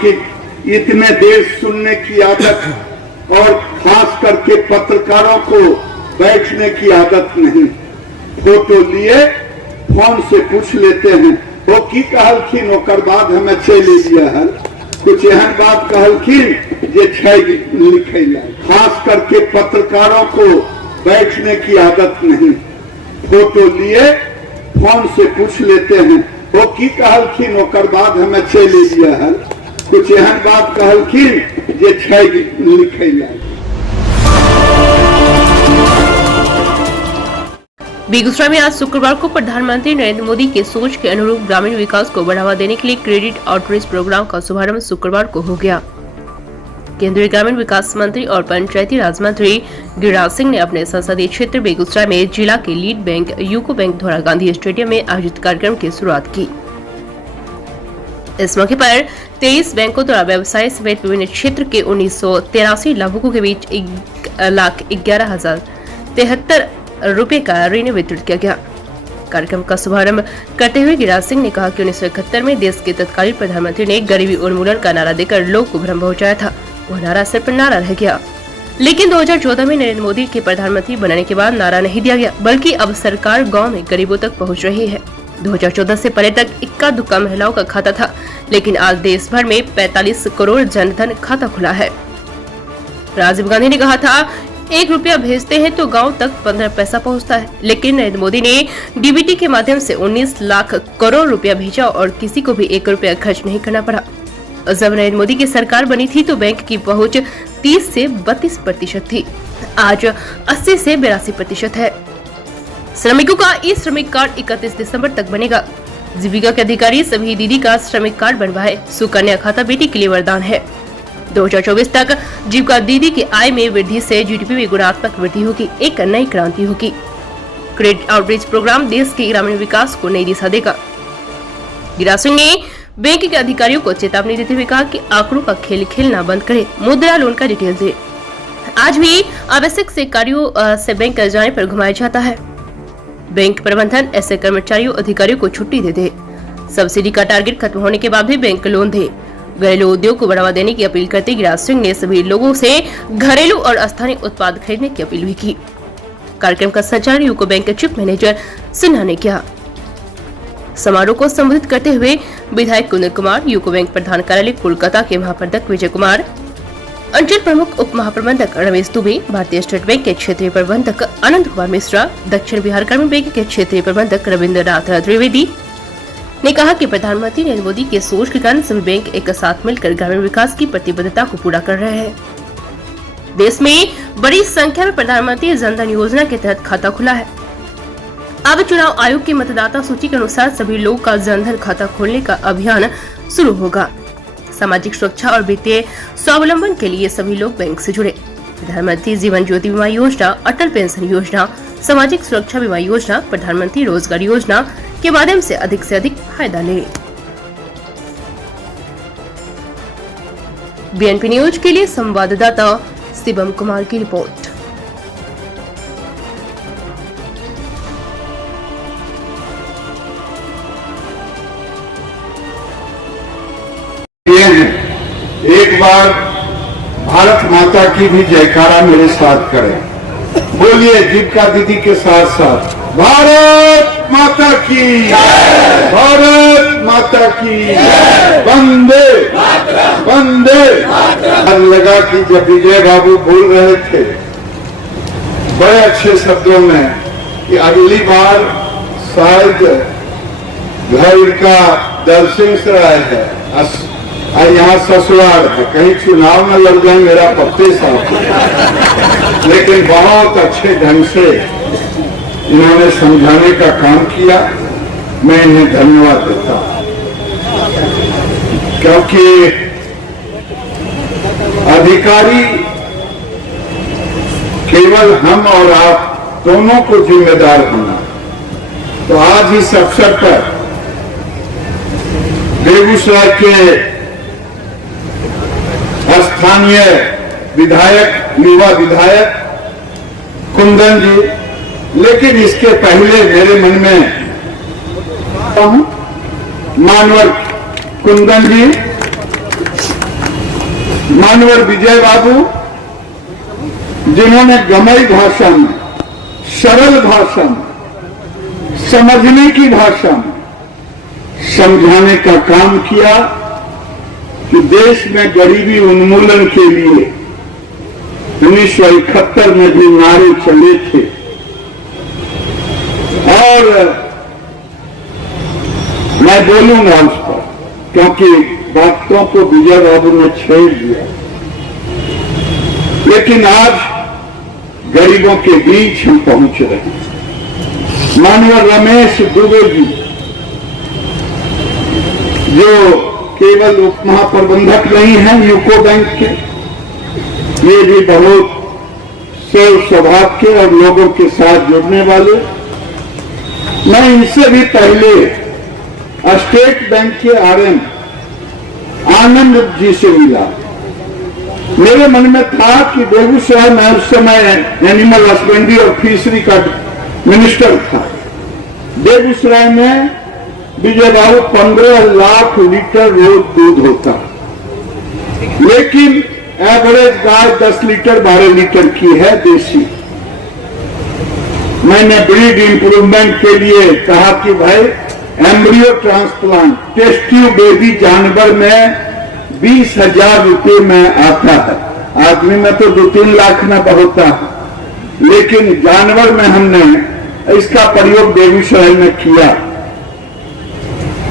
क्योंकि इतने देर सुनने की आदत और खास करके पत्रकारों को बैठने की आदत नहीं। फोटो लिए फोन से पूछ लेते हैं वो की कहलखिन ओकर बाद हमें चले लिया है, कुछ एहन बात कहलखिन जे छै लिखे ला। खास करके पत्रकारों को बैठने की आदत नहीं। फोटो लिए फोन से पूछ लेते हैं वो की कहलखिन ओकर बाद हमें चले लिया है, कुछ एहन बात कहलखिन जे छै लिखे ला। बेगूसराय में आज शुक्रवार को प्रधानमंत्री नरेंद्र मोदी के सोच के अनुरूप ग्रामीण विकास को बढ़ावा देने के लिए क्रेडिट आउटरीच प्रोग्राम का शुभारंभ शुक्रवार को हो गया। केंद्रीय ग्रामीण विकास मंत्री और पंचायती राज मंत्री गिरिराज सिंह ने अपने संसदीय क्षेत्र बेगूसराय में जिला के लीड बैंक यूको बैंक द्वारा गांधी स्टेडियम में आयोजित कार्यक्रम की शुरुआत की। इस मौके पर 23 बैंकों द्वारा व्यवसाय समेत विभिन्न क्षेत्र के 1983 लाभुकों के बीच 1,11,073 रुपए का ऋण वितरित किया गया। कार्यक्रम का शुभारंभ करते हुए गिरिराज सिंह ने कहा कि 1971 में देश के तत्कालीन प्रधानमंत्री ने गरीबी उन्मूलन का नारा देकर लोग को भ्रम पहुंचाया था। वह नारा सिर्फ नारा रह गया, लेकिन 2014 में नरेंद्र मोदी के प्रधानमंत्री बनने के बाद नारा नहीं दिया गया, बल्कि अब सरकार गाँव में गरीबों तक पहुँच रही है। 2014 से पहले तक इक्का दुक्का महिलाओं का खाता था, लेकिन आज देश भर में 45 करोड़ जनधन खाता खुला है। राजीव गांधी ने कहा था 1 रुपया भेजते हैं तो गांव तक 15 पैसा पहुंचता है, लेकिन नरेंद्र मोदी ने डीबीटी के माध्यम से 19 लाख करोड़ रुपया भेजा और किसी को भी 1 रुपया खर्च नहीं करना पड़ा। जब नरेंद्र मोदी की सरकार बनी थी तो बैंक की पहुंच 30 से 32% थी, आज 80 से 82% है। श्रमिकों का ई श्रमिक कार्ड 31 दिसंबर तक बनेगा। जीविका के अधिकारी सभी दीदी का श्रमिक कार्ड बनवाए। सुकन्या खाता बेटी के लिए वरदान है। 2024 तक जीविका दीदी की आय में वृद्धि से जीडीपी में गुणात्मक वृद्धि होगी, एक नई क्रांति होगी। क्रेडिट आउटरीच प्रोग्राम देश के ग्रामीण विकास को नई दिशा देगा। गिरिराज सिंह ने बैंक के अधिकारियों को चेतावनी देते हुए कहा कि आंकड़ों का खेल खेलना बंद करें, मुद्रा लोन का डिटेल दे। आज भी आवश्यक से कार्यों से बैंक जाने पर घुमाया जाता है। बैंक प्रबंधन ऐसे कर्मचारियों अधिकारियों को छुट्टी दे दे। सब्सिडी का टारगेट खत्म होने के बाद भी बैंक लोन दे। घरेलू उद्योग को बढ़ावा देने की अपील करते गिरिराज सिंह ने सभी लोगों से घरेलू और स्थानीय उत्पाद खरीदने की अपील भी की। कार्यक्रम का संचालन यूको बैंक के चीफ मैनेजर सिन्हा ने किया। समारोह को संबोधित करते हुए विधायक कुंदन कुमार, यूको बैंक प्रधान कार्यालय कोलकाता के महाप्रबंधक विजय कुमार, अंचल प्रमुख उप महाप्रबंधक रमेश दुबे, भारतीय स्टेट बैंक के क्षेत्रीय प्रबंधक अनंत कुमार मिश्रा, दक्षिण बिहार ग्रामीण बैंक के क्षेत्रीय प्रबंधक रविंद्र नाथ द्विवेदी ने कहा कि प्रधानमंत्री नरेंद्र मोदी के सोच के कारण सभी बैंक एक साथ मिलकर ग्रामीण विकास की प्रतिबद्धता को पूरा कर रहे हैं। देश में बड़ी संख्या में प्रधानमंत्री जनधन योजना के तहत खाता खुला है। अब चुनाव आयोग की मतदाता सूची के अनुसार सभी लोगों का जनधन खाता खोलने का अभियान शुरू होगा। सामाजिक सुरक्षा और वित्तीय स्वावलंबन के लिए सभी लोग बैंक से जुड़े। प्रधानमंत्री जीवन ज्योति बीमा योजना, अटल पेंशन योजना, सामाजिक सुरक्षा बीमा योजना, प्रधानमंत्री रोजगार योजना के माध्यम से अधिक फायदा ले। बीएनपी न्यूज के लिए संवाददाता शिवम कुमार की रिपोर्ट। एक बार भारत माता की भी जयकारा मेरे साथ करें। बोलिए जीविका दीदी के साथ साथ भारत माता की, भारत माता की, वंदे वंदे। लगा कि जब विजय बाबू बोल रहे थे बड़े अच्छे शब्दों में कि अगली बार शायद घर का दर्शन सराय है, यहाँ ससुराल है, कहीं चुनाव में लड़ जाए मेरा पत्ते साफ। लेकिन बहुत अच्छे ढंग से इन्होंने समझाने का काम किया, मैं इन्हें धन्यवाद देता हूं। क्योंकि अधिकारी केवल हम और आप दोनों को जिम्मेदार होना। तो आज इस अवसर पर बेगूसराय के स्थानीय विधायक, युवा विधायक कुंदन जी, लेकिन इसके पहले मेरे मन में मानवर कुंदन जी मानवर विजय बाबू, जिन्होंने गमई भाषा में, सरल भाषा में, समझने की भाषा में समझाने का काम किया कि देश में गरीबी उन्मूलन के लिए 1971 में भी नारे चले थे और मैं बोलूंगा उस पर, क्योंकि बातों को विजय बाबू ने छेड़ दिया। लेकिन आज गरीबों के बीच हम पहुंच रहे हैं। मानवर रमेश दुबे जी, जो केवल उप महाप्रबंधक नहीं हैं यूको बैंक के, ये भी बहुत सेव स्वभाव के और लोगों के साथ जुड़ने वाले। मैं इनसे भी पहले स्टेट बैंक के आरएम आनंद जी से मिला। मेरे मन में था कि बेगूसराय में उस समय एनिमल हस्बेंड्री और फिशरी का मिनिस्टर था। बेगूसराय में विजय बाबू 15 लाख लीटर रोज दूध होता, लेकिन एवरेज गाय 10 लीटर 12 लीटर की है देसी। मैंने ब्रीड इंप्रूवमेंट के लिए कहा कि भाई embryo transplant test tube baby जानवर में 20,000 रुपये में आता है। आदमी में तो 2-3 लाख में होता है, लेकिन जानवर में हमने इसका प्रयोग बेगूसराय में किया।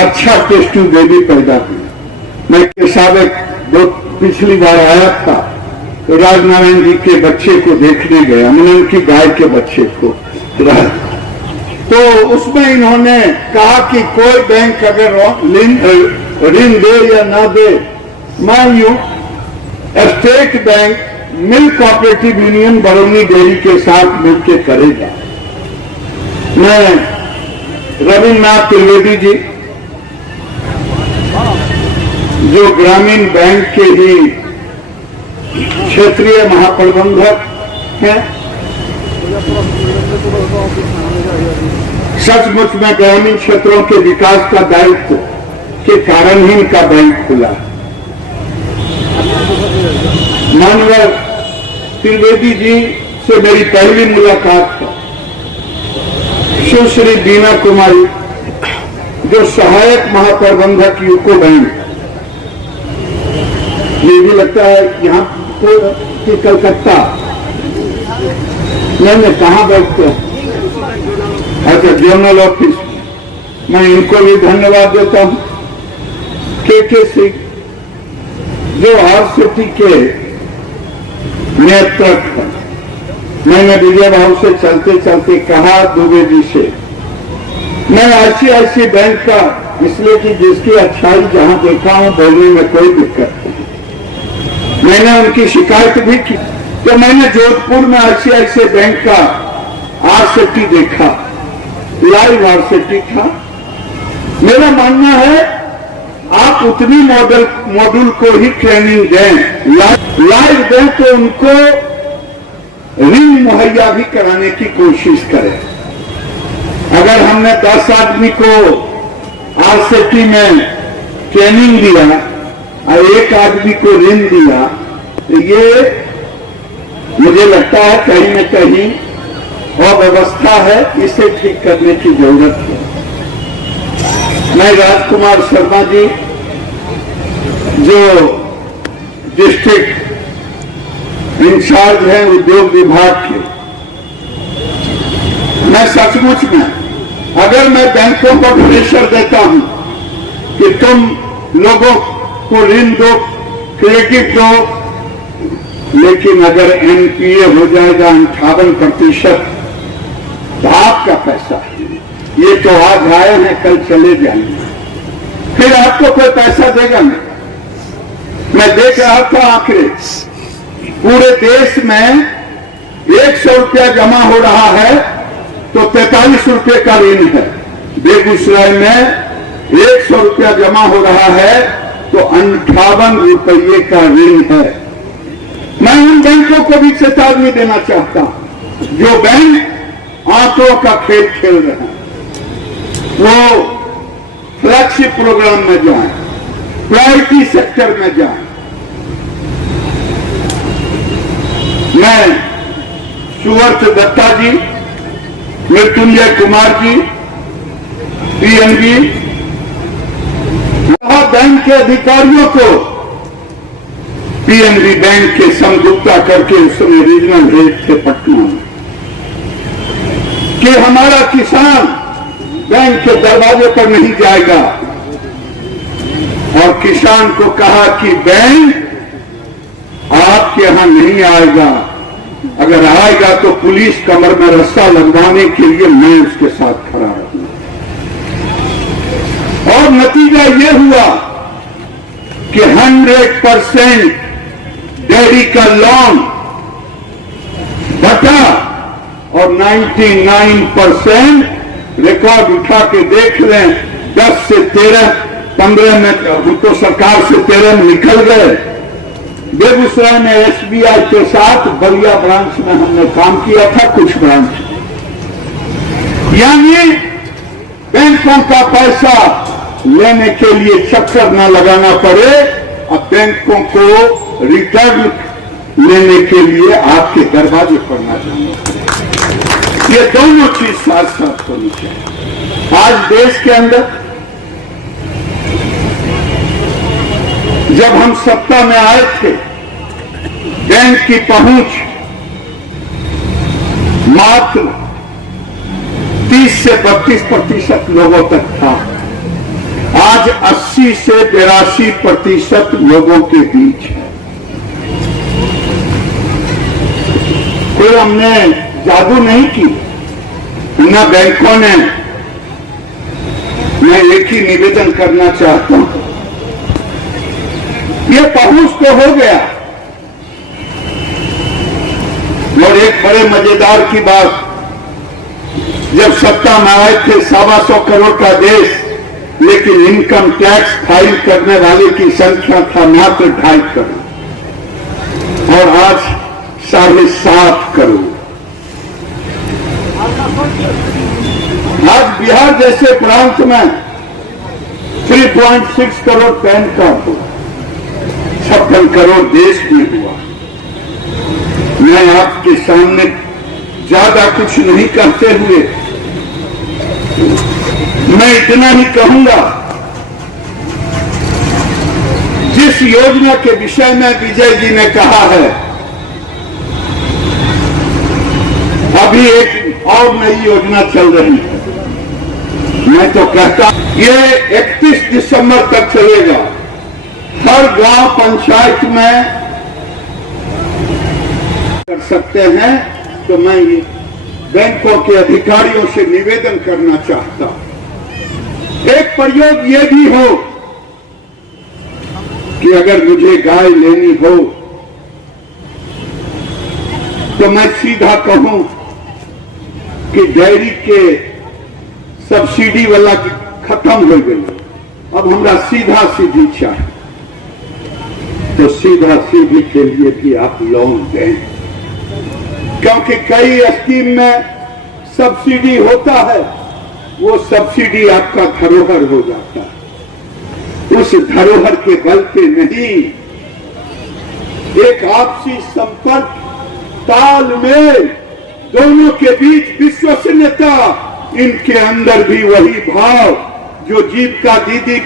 अच्छा टेस्ट ट्यूब बेबी पैदा हुई। मैं केसावेक पिछली बार आया था तो राजनारायण जी के बच्चे को देखने गया, मैंने उनकी गाय के बच्चे को, तो उसमें इन्होंने कहा कि कोई बैंक अगर ऋण दे या ना दे, मान you state bank milk cooperative union Barauni dairy के साथ मिलकर करेगा। मैं रविन्द्रनाथ त्रिवेदी जी, जो ग्रामीण बैंक के ही क्षेत्रीय महाप्रबंधक हैं, सचमुच में ग्रामीण क्षेत्रों के विकास का दायित्व के कारण ही इनका बैंक खुला। मानवर त्रिवेदी जी से मेरी पहली मुलाकात है। सुश्री बीना कुमारी, जो सहायक महाप्रबंधक यूको बैंक, ये भी लगता है यहाँ कि कलकत्ता, मैंने कहाँ बैठते हैं, अच्छा जनरल ऑफिस, मैं इनको भी धन्यवाद देता हूँ। के सिंह, जो आरसीटी के नेतृत्व, मैंने विजय बाबू से चलते चलते कहा दुबे जी से, मैं ICICI बैंक का इसलिए कि जिसकी अच्छाई जहां देखा हूं बोलने में कोई दिक्कत नहीं। मैंने उनकी शिकायत भी की, तो मैंने जोधपुर में ICICI बैंक का आरसीटी देखा, लाइव आरसीटी था। मेरा मानना है आप उतनी मॉड्यूल को ही ट्रेनिंग दें, लाइव दें, तो उनको ऋण मुहैया भी कराने की कोशिश करें। अगर हमने 10 आदमी को आरसीटी में ट्रेनिंग दिया और 1 आदमी को ऋण दिया, तो ये मुझे लगता है कहीं न कहीं अव्यवस्था है, इसे ठीक करने की जरूरत है। मैं राजकुमार शर्मा जी, जो डिस्ट्रिक्ट इंचार्ज हैं उद्योग विभाग के, मैं सचमुच में अगर मैं बैंकों को प्रेशर देता हूं कि तुम लोगों को ऋण दो, क्रेडिट दो, लेकिन अगर एनपीए हो जाएगा 58%, तो आपका पैसा ये तो आज आए हैं कल चले जाएंगे, फिर आपको कोई पैसा देगा नहीं। मैं देख रहा था आंकड़े, पूरे देश में 100 रुपया जमा हो रहा है तो 43 रुपये का ऋण है। बेगूसराय में 100 रुपया जमा हो रहा है तो 58 रुपये का ऋण है। मैं उन बैंकों को भी चेतावनी देना चाहता हूं जो बैंक आंकड़ों का खेल खेल रहे हैं, वो फ्लैगशिप प्रोग्राम में जाएं, प्रायोरिटी सेक्टर में जाएं। मैं सुवर्त दत्ता जी, मृत्युंजय कुमार जी, पीएनबी, वहां बैंक के अधिकारियों को पीएनबी बैंक के समझौता करके उस समय रीजनल हेड थे पटना में कि हमारा किसान बैंक के दरवाजे पर नहीं जाएगा, और किसान को कहा कि बैंक आपके यहां नहीं आएगा, अगर आएगा तो पुलिस कमर में रस्सा लगवाने के लिए मैं उसके साथ खड़ा रहूंगा। और नतीजा यह हुआ कि 100% डेयरी का लोन बटा और 99% रिकॉर्ड उठा के देख लें, 10 से 15 में तो सरकार से 13 में निकल गए। बेगूसराय में एसबीआई के साथ बलिया ब्रांच में हमने काम किया था, कुछ ब्रांच, यानी बैंकों का पैसा लेने के लिए चक्कर न लगाना पड़े, अब बैंकों को रिटर्न लेने के लिए आपके दरवाजे पर न जाना पड़े। ये दोनों चीज साथ साथ होनी चाहिए। आज देश के अंदर जब हम सत्ता में आए थे, बैंक की पहुंच मात्र 30 से 32% लोगों तक था। आज 80 से 82% लोगों के बीच है। कोई हमने जादू नहीं की, न बैंकों ने। मैं एक ही निवेदन करना चाहता हूं, ये पहुंच तो हो गया, और एक बड़े मजेदार की बात, जब सत्ता में आए थे 125 करोड़ का देश, लेकिन इनकम टैक्स फाइल करने वाले की संख्या था मात्र 2.5 करोड़, और आज 7.5 करोड़। आज बिहार जैसे प्रांत में 3.6 करोड़ पैन कार्ड हुआ, 56 करोड़ देश में हुआ। मैं आपके सामने ज्यादा कुछ नहीं करते हुए मैं इतना ही कहूंगा, जिस योजना के विषय में विजय जी ने कहा है, अभी एक और नई योजना चल रही है। मैं तो कहता ये 31 दिसंबर तक चलेगा। हर गांव पंचायत में कर सकते हैं। तो मैं ये बैंकों के अधिकारियों से निवेदन करना चाहता हूं, एक प्रयोग ये भी हो कि अगर मुझे गाय लेनी हो तो मैं सीधा कहूं कि डेयरी के सब्सिडी वाला खत्म हो गई, अब हमरा सीधा सीधी चाहिए, तो सीधा सीधी के लिए भी आप लोन दें, क्योंकि कई स्कीम में सब्सिडी होता है, वो सब्सिडी आपका धरोहर हो जाता है। उस धरोहर के बल पे नहीं, एक आपसी संपर्क तालमेल, दोनों के बीच विश्वसनीयता, इनके अंदर भी वही भाव जो जीविका दीदी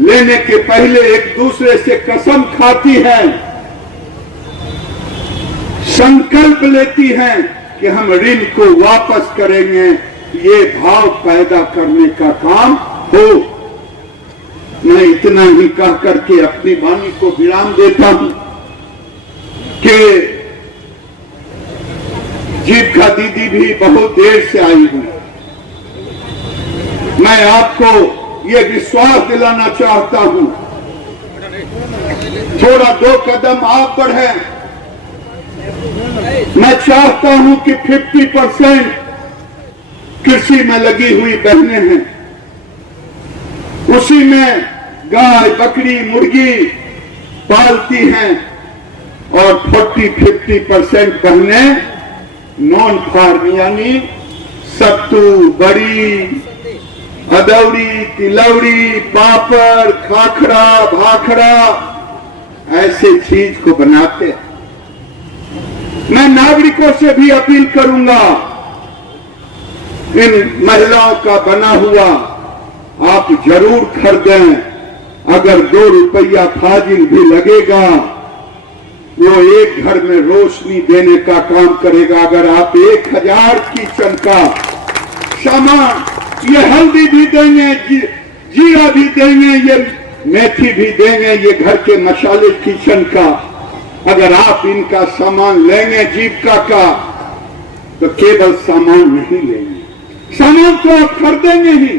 लेने के पहले एक दूसरे से कसम खाती हैं, संकल्प लेती हैं कि हम ऋण को वापस करेंगे, ये भाव पैदा करने का काम हो। मैं इतना ही कह करके अपनी वाणी को विराम देता हूं कि जीविका दीदी भी बहुत देर से आई हुई। मैं आपको ये विश्वास दिलाना चाहता हूं, थोड़ा 2 कदम आप बढ़े। मैं चाहता हूं कि 50% कृषि में लगी हुई बहनें हैं, उसी में गाय बकरी मुर्गी पालती हैं, और 40-50% बहनें नॉन फार्म यानी सत्तू, बड़ी, अदौड़ी, तिलौड़ी, पापड़, खाखरा, भाखड़ा ऐसे चीज को बनाते हैं। मैं नागरिकों से भी अपील करूंगा, इन महिलाओं का बना हुआ आप जरूर खरीदें। अगर 2 रुपया फाजिल भी लगेगा, वो एक घर में रोशनी देने का काम करेगा। अगर आप 1000 किचन का सामान, ये हल्दी भी देंगे, जीरा भी देंगे, ये मेथी भी देंगे, ये घर के मसाले किचन का, अगर आप इनका सामान लेंगे जीविका का, तो केवल सामान नहीं लेंगे, सामान तो आप खरीदेंगे ही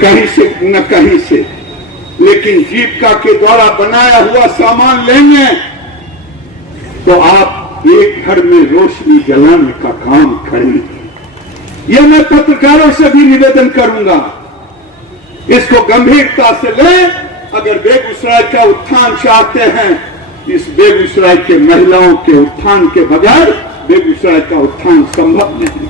कहीं से न कहीं से, लेकिन जीविका के द्वारा बनाया हुआ सामान लेंगे तो आप एक घर में रोशनी जलाने का काम करेंगे। यह मैं पत्रकारों से भी निवेदन करूंगा, इसको गंभीरता से लें। अगर बेगूसराय का उत्थान चाहते हैं, इस बेगूसराय के महिलाओं के उत्थान के बगैर बेगूसराय का उत्थान संभव नहीं।